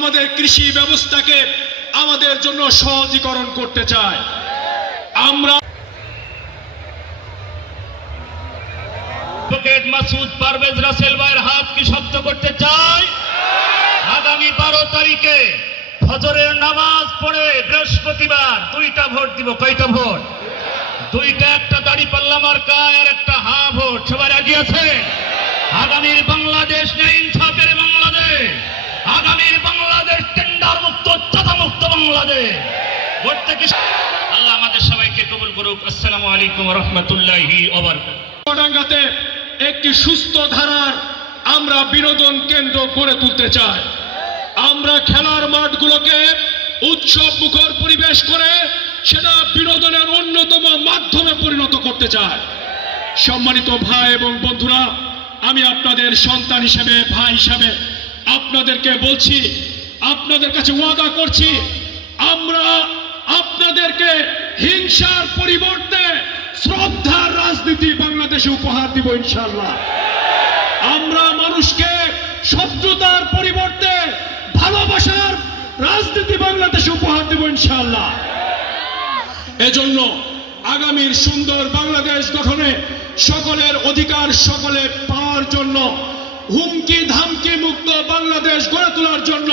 আমাদের কৃষি ব্যবস্থাকে আমাদের জন্য সহজীকরণ করতে চায়। আমরা অ্যাডভোকেট মাসুদ পারভেজ রাসেল ভাইয়ের হাত কি শক্ত করতে চাই। আগামী 12 তারিখে ফজরের নামাজ পড়ে বৃহস্পতিবার 2টা ভোট দিব। কয়টা ভোট? 2টা, একটা দাঁড়িপাল্লা মার্কা আর একটা হা ভোট। সবাই রাজি আছে? আগামীর বাংলাদেশ ন্যায় ইনসাফের বাংলাদেশ, আগামীর বাংলাদেশ টেন্ডার মুক্ত, চাঁদা মুক্ত বাংলাদেশ। ভোট থেকে আল্লাহ আমাদের সবাইকে কবুল করুক। আসসালামু আলাইকুম ওয়া রাহমাতুল্লাহি ওয়া বারাকাতুহু। চুয়াডাঙ্গাতে একটি সুস্থ ধারার আমরা বিনোদন কেন্দ্র গড়ে তুলতে চাই। আমরা খেলার মাঠগুলোকে উৎসব মুখর পরিবেশ করে সেটা বিনোদনের অন্যতম মাধ্যমে পরিণত করতে চাই। সম্মানিত ভাই এবং বন্ধুরা, আমি আপনাদের সন্তান হিসেবে, ভাই হিসেবে আপনাদেরকে বলছি, আপনাদের কাছে ওয়াদা করছি, আমরা আপনাদেরকে হিংসার পরিবর্তে শ্রদ্ধার রাজনীতি বাংলাদেশে উপহার দিব ইনশাআল্লাহ। আমরা মানুষকে শত্রুতার পরিবর্তে ভালোবাসার রাজনীতি বাংলাদেশে উপহার দিব ইনশাআল্লাহ। এজন্য আগামীর সুন্দর বাংলাদেশ গঠনে সকলের অধিকার সকলে পাওয়ার জন্য, হুমকি ধামকি মুক্ত বাংলাদেশ গড়ে তোলার জন্য